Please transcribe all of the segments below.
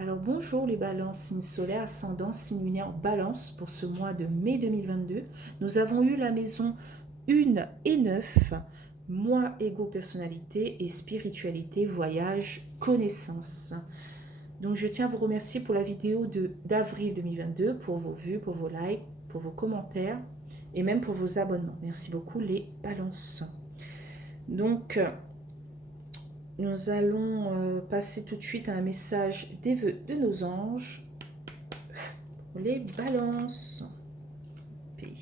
Alors bonjour les balances, signe solaire, ascendant, signe lunaire, balance pour ce mois de mai 2022. Nous avons eu la maison 1 et 9, moi, ego, personnalité et spiritualité, voyage, connaissance. Donc je tiens à vous remercier pour la vidéo d'avril 2022, pour vos vues, pour vos likes, pour vos commentaires et même pour vos abonnements. Merci beaucoup les balances. Donc nous allons passer tout de suite à un message des vœux de nos anges pour les balances. P.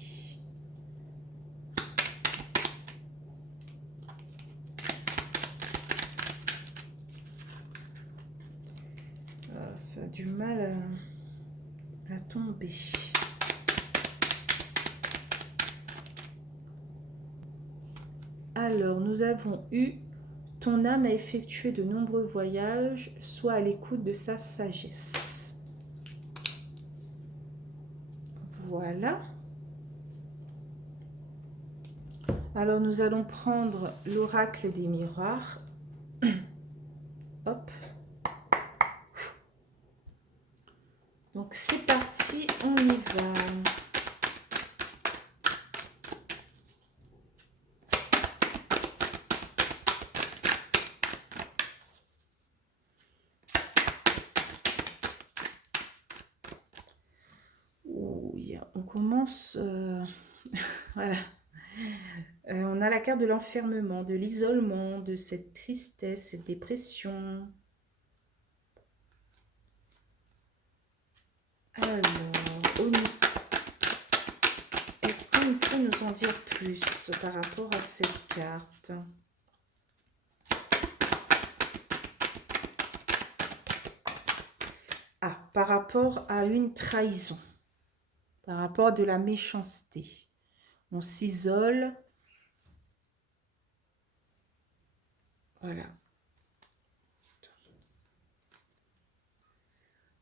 Ah, ça a du mal à tomber. Alors, nous avons eu: ton âme a effectué de nombreux voyages, sois à l'écoute de sa sagesse. Voilà. Alors, nous allons prendre l'oracle des miroirs. Hop. Donc, c'est parti, on y va. On commence, voilà. On a la carte de l'enfermement, de l'isolement, de cette tristesse, cette dépression. Alors, est-ce qu'on peut nous en dire plus par rapport à cette carte? Ah, par rapport à une trahison, par rapport à de la méchanceté. On s'isole. Voilà.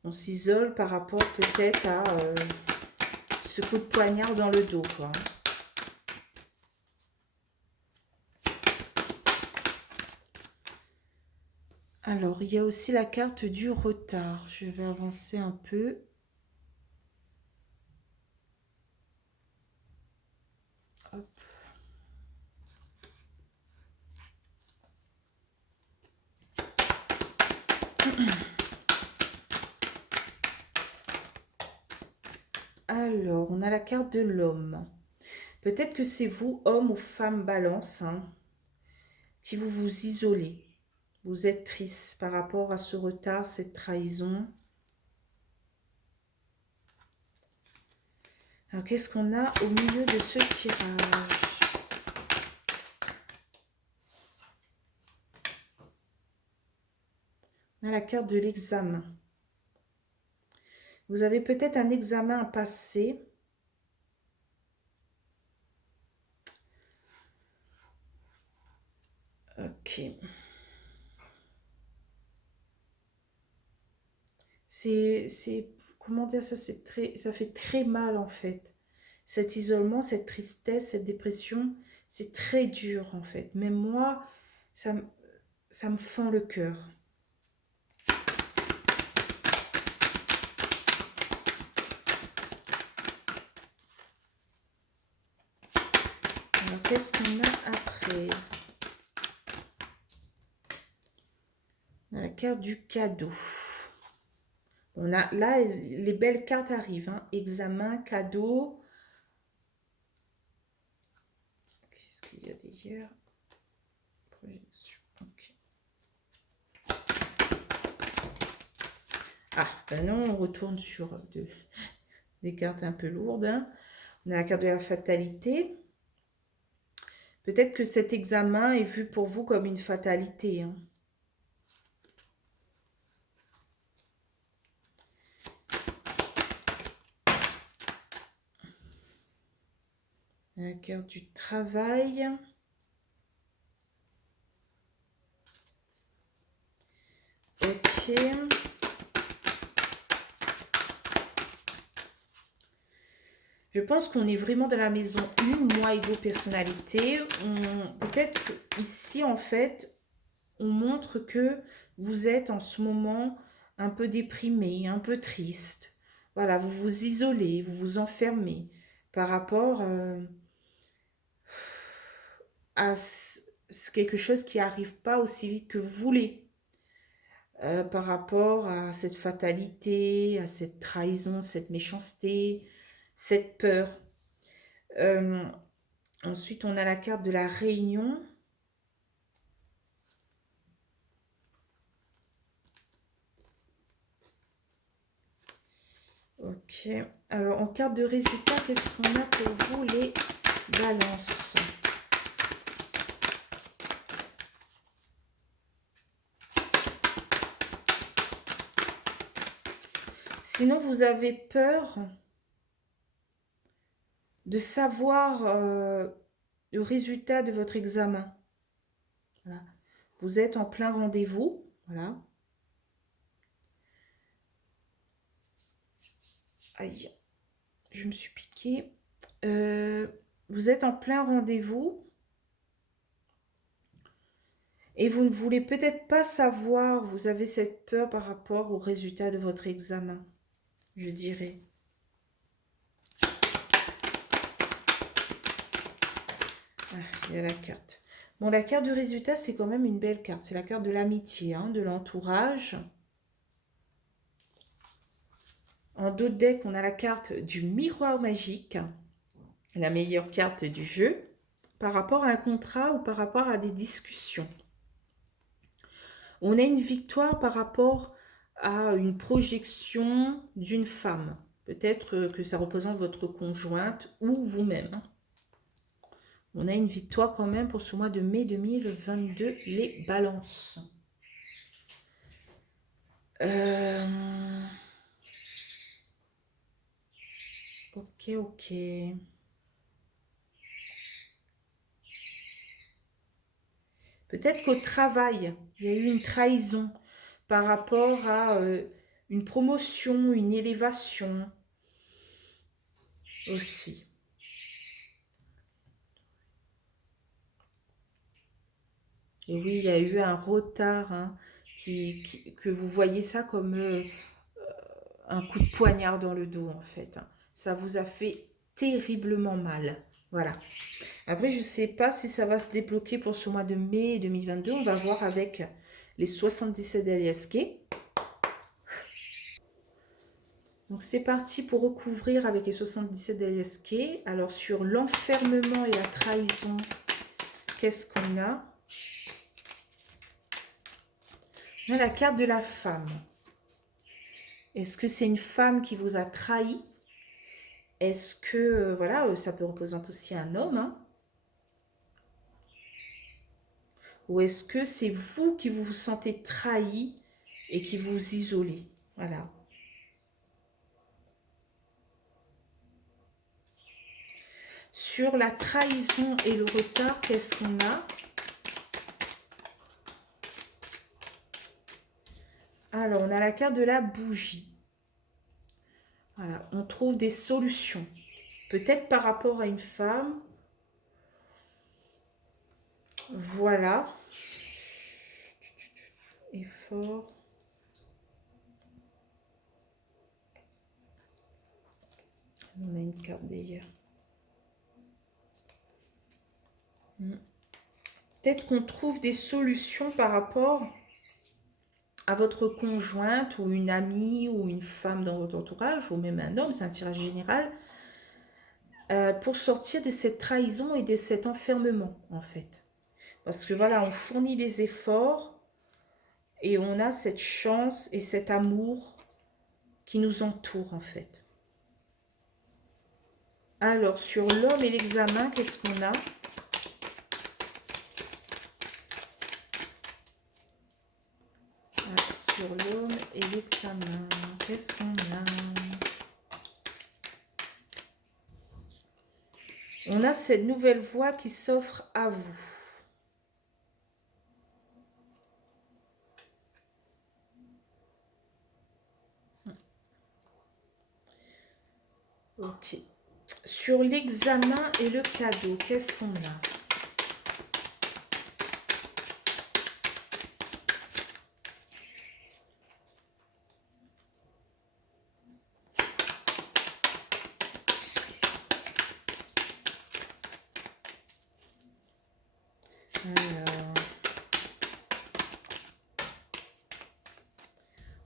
On s'isole par rapport peut-être à ce coup de poignard dans le dos, quoi. Alors, il y a aussi la carte du retard. Je vais avancer un peu. Hop. Alors, on a la carte de l'homme. Peut-être que c'est vous, homme ou femme balance, hein, qui vous isolez. Vous êtes triste par rapport à ce retard, cette trahison. Alors, qu'est-ce qu'on a au milieu de ce tirage? On a la carte de l'examen. Vous avez peut-être un examen à passer. Ok. Comment dire ça, ça fait très mal en fait. Cet isolement, cette tristesse, cette dépression, c'est très dur en fait. Même moi, ça me fend le cœur. Alors, qu'est-ce qu'on a après? On a la carte du cadeau. On a là, les belles cartes arrivent. Hein. Examen, cadeau. Qu'est-ce qu'il y a d'ailleurs? Projection. Ok. Ah, ben non, on retourne sur des cartes un peu lourdes. Hein. On a la carte de la fatalité. Peut-être que cet examen est vu pour vous comme une fatalité. Hein. La carte du travail. Ok. Je pense qu'on est vraiment dans la maison 1, moi, ego, personnalité. Peut-être ici, en fait, on montre que vous êtes en ce moment un peu déprimé, un peu triste. Voilà, vous vous isolez, vous vous enfermez par rapport à quelque chose qui n'arrive pas aussi vite que vous voulez. Par rapport à cette fatalité, à cette trahison, cette méchanceté, cette peur. Euh, Ensuite, on a la carte de la réunion. Ok. Alors, en carte de résultat, qu'est-ce qu'on a pour vous, les balances? Sinon, vous avez peur de savoir le résultat de votre examen. Voilà. Vous êtes en plein rendez-vous. Voilà. Aïe, je me suis piquée. Vous êtes en plein rendez-vous et vous ne voulez peut-être pas savoir, vous avez cette peur par rapport au résultat de votre examen, je dirais. Ah, il y a la carte. Bon, la carte du résultat, c'est quand même une belle carte. C'est la carte de l'amitié, hein, de l'entourage. En dos de deck, on a la carte du miroir magique, la meilleure carte du jeu, par rapport à un contrat ou par rapport à des discussions. On a une victoire par rapport à une projection d'une femme. Peut-être que ça représente votre conjointe ou vous-même. On a une victoire quand même pour ce mois de mai 2022, les balances. Ok. Peut-être qu'au travail, il y a eu une trahison par rapport à une promotion, une élévation aussi. Et oui, il y a eu un retard, hein, que vous voyez ça comme un coup de poignard dans le dos en fait. Ça vous a fait terriblement mal. Voilà. Après, je ne sais pas si ça va se débloquer pour ce mois de mai 2022. On va voir avec les 77 LSK. Donc c'est parti pour recouvrir avec les 77 LSK. Alors sur l'enfermement et la trahison, qu'est-ce qu'on a? On a la carte de la femme. Est-ce que c'est une femme qui vous a trahi? Est-ce que, voilà, ça peut représenter aussi un homme, hein? Ou est-ce que c'est vous qui vous sentez trahi et qui vous isolez? Voilà. Sur la trahison et le retard, qu'est-ce qu'on a? Alors, on a la carte de la bougie. Voilà, on trouve des solutions. Peut-être par rapport à une femme. Voilà. Effort. On a une carte d'ailleurs. Peut-être qu'on trouve des solutions par rapport à votre conjointe ou une amie ou une femme dans votre entourage, ou même un homme, c'est un tirage général, pour sortir de cette trahison et de cet enfermement, en fait. Parce que voilà, on fournit des efforts et on a cette chance et cet amour qui nous entoure, en fait. Alors, sur l'homme et l'examen, qu'est-ce qu'on a? Sur l'homme et l'examen, qu'est-ce qu'on a? On a cette nouvelle voie qui s'offre à vous. Ok. Sur l'examen et le cadeau, qu'est-ce qu'on a?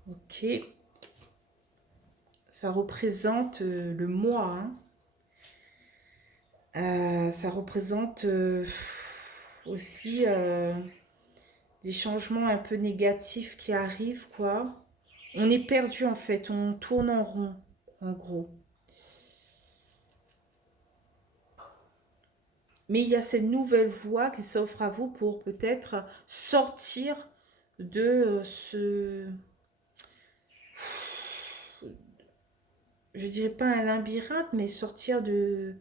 Ok. Ça représente le mois, hein. Ça représente aussi des changements un peu négatifs qui arrivent, quoi. On est perdu en fait, on tourne en rond, en gros. Mais il y a cette nouvelle voie qui s'offre à vous pour peut-être sortir de je dirais pas un labyrinthe, mais sortir de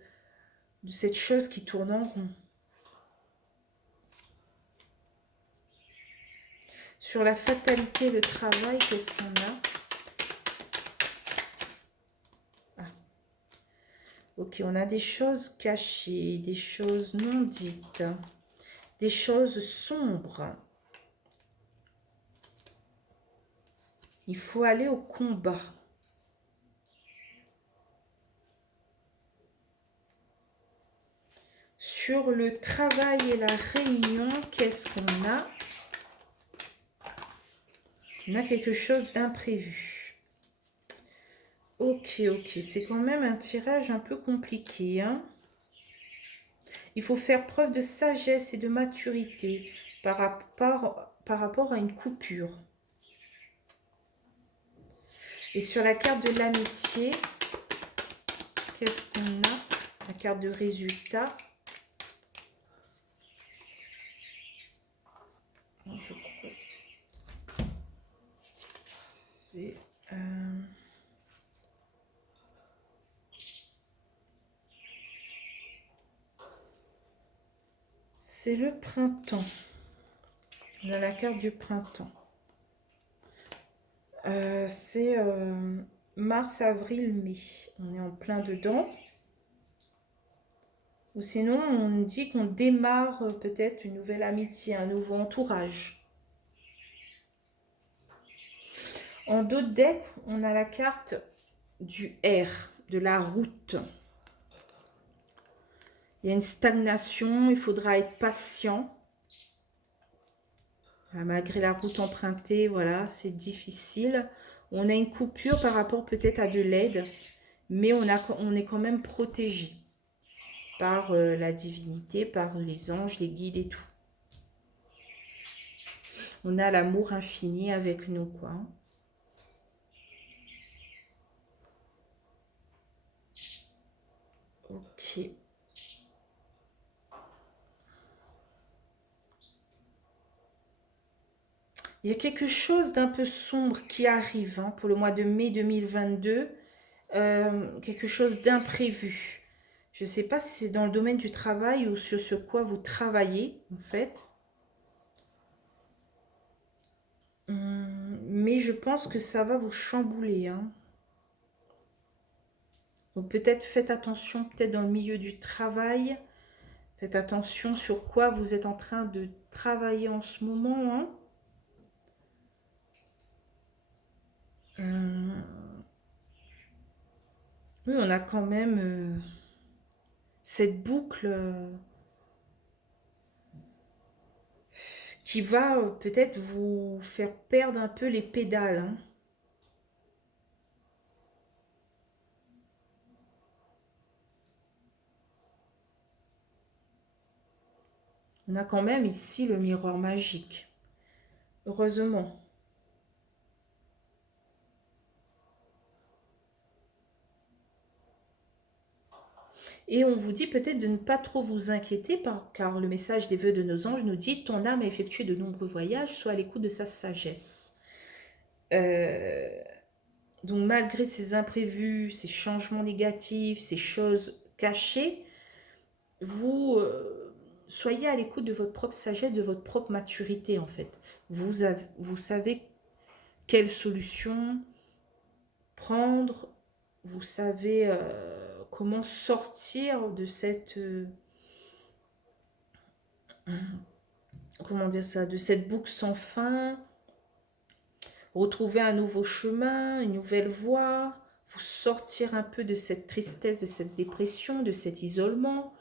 cette chose qui tourne en rond. Sur la fatalité, le travail, qu'est-ce qu'on a? Ah. Ok, on a des choses cachées, des choses non dites, des choses sombres. Il faut aller au combat. Sur le travail et la réunion, qu'est-ce qu'on a? On a quelque chose d'imprévu. Ok, ok. C'est quand même un tirage un peu compliqué, hein. Il faut faire preuve de sagesse et de maturité par rapport à une coupure. Et sur la carte de l'amitié, qu'est-ce qu'on a? La carte de résultat. Je crois. C'est... c'est le printemps. On a la carte du printemps. C'est mars, avril, mai. On est en plein dedans. Ou sinon, on dit qu'on démarre peut-être une nouvelle amitié, un nouveau entourage. En dos de deck, on a la carte du R, de la route. Il y a une stagnation, il faudra être patient. Malgré la route empruntée, voilà, c'est difficile. On a une coupure par rapport peut-être à de l'aide, mais on est quand même protégé par la divinité, par les anges, les guides et tout. On a l'amour infini avec nous, quoi. Ok. Il y a quelque chose d'un peu sombre qui arrive hein, pour le mois de mai 2022. Quelque chose d'imprévu. Je ne sais pas si c'est dans le domaine du travail ou sur quoi vous travaillez, en fait. Mais je pense que ça va vous chambouler. Hein. Donc peut-être faites attention, peut-être dans le milieu du travail. Faites attention sur quoi vous êtes en train de travailler en ce moment. Hein. Oui, on a quand même cette boucle qui va peut-être vous faire perdre un peu les pédales. Hein. On a quand même ici le miroir magique. Heureusement. Et on vous dit peut-être de ne pas trop vous inquiéter car le message des vœux de nos anges nous dit ton âme a effectué de nombreux voyages, sois à l'écoute de sa sagesse. Donc malgré ces imprévus, ces changements négatifs, ces choses cachées, vous soyez à l'écoute de votre propre sagesse, de votre propre maturité en fait. Vous savez quelle solution prendre, vous savez comment sortir de cette... comment dire ça, de cette boucle sans fin, retrouver un nouveau chemin, une nouvelle voie, vous sortir un peu de cette tristesse, de cette dépression, de cet isolement,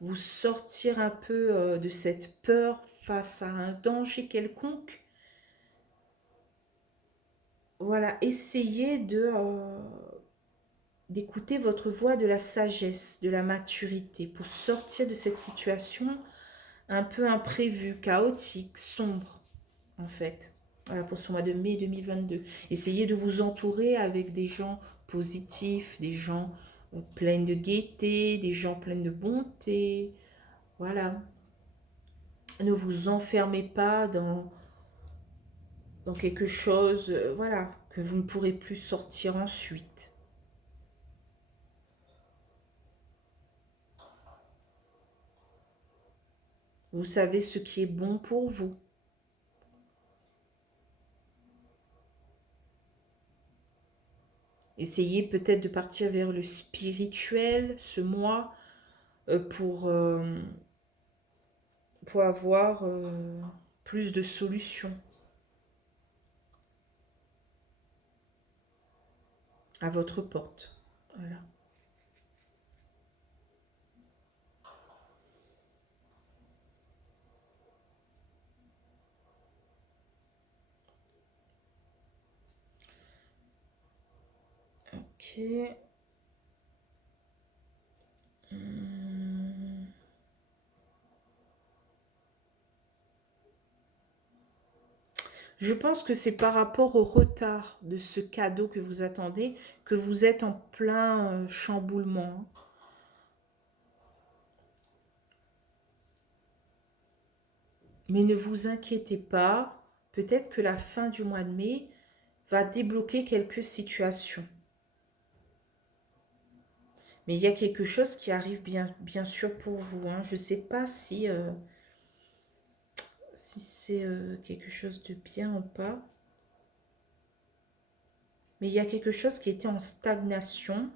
vous sortir un peu de cette peur face à un danger quelconque. voilà, essayez d'écouter votre voix de la sagesse, de la maturité pour sortir de cette situation un peu imprévue, chaotique, sombre, en fait. Voilà, pour ce mois de mai 2022. Essayez de vous entourer avec des gens positifs, des gens pleins de gaieté, des gens pleins de bonté. Voilà. Ne vous enfermez pas dans quelque chose, voilà, que vous ne pourrez plus sortir ensuite. Vous savez ce qui est bon pour vous. Essayez peut-être de partir vers le spirituel ce mois euh, pour, euh, pour avoir plus de solutions à votre porte. Voilà. Ok. Hum. Je pense que c'est par rapport au retard de ce cadeau que vous attendez que vous êtes en plein chamboulement. Mais ne vous inquiétez pas, peut-être que la fin du mois de mai va débloquer quelques situations. Mais il y a quelque chose qui arrive bien sûr pour vous, hein. Je ne sais pas si c'est quelque chose de bien ou pas. Mais il y a quelque chose qui était en stagnation,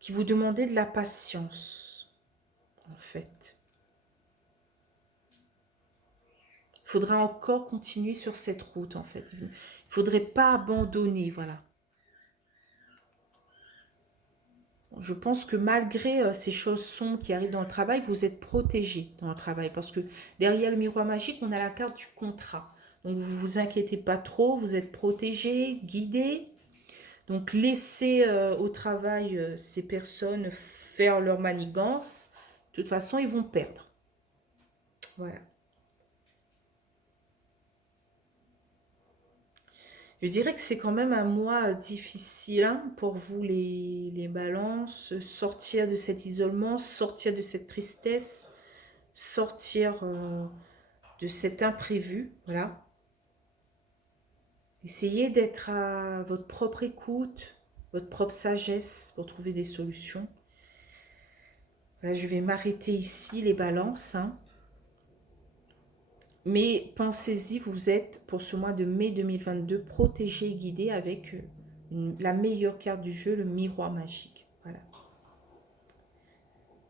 qui vous demandait de la patience, en fait. Il faudra encore continuer sur cette route, en fait. Il ne faudrait pas abandonner, voilà. Je pense que malgré ces choses sombres qui arrivent dans le travail, vous êtes protégé dans le travail. Parce que derrière le miroir magique, on a la carte du contrat. Donc vous ne vous inquiétez pas trop, vous êtes protégé, guidé. Donc laissez au travail ces personnes faire leur manigance. De toute façon, ils vont perdre. Voilà. Je dirais que c'est quand même un mois difficile hein, pour vous les balances. Sortir de cet isolement, sortir de cette tristesse, sortir de cet imprévu. Voilà. Essayez d'être à votre propre écoute, votre propre sagesse pour trouver des solutions. Là, je vais m'arrêter ici, les balances. Hein. Mais pensez-y, vous êtes pour ce mois de mai 2022 protégé et guidé avec la meilleure carte du jeu, le miroir magique. Voilà.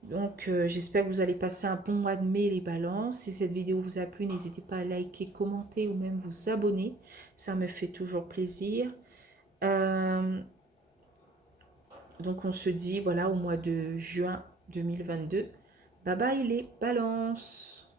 Donc, j'espère que vous allez passer un bon mois de mai, les balances. Si cette vidéo vous a plu, n'hésitez pas à liker, commenter ou même vous abonner. Ça me fait toujours plaisir. Donc, on se dit, voilà, au mois de juin 2022. Bye bye les balances.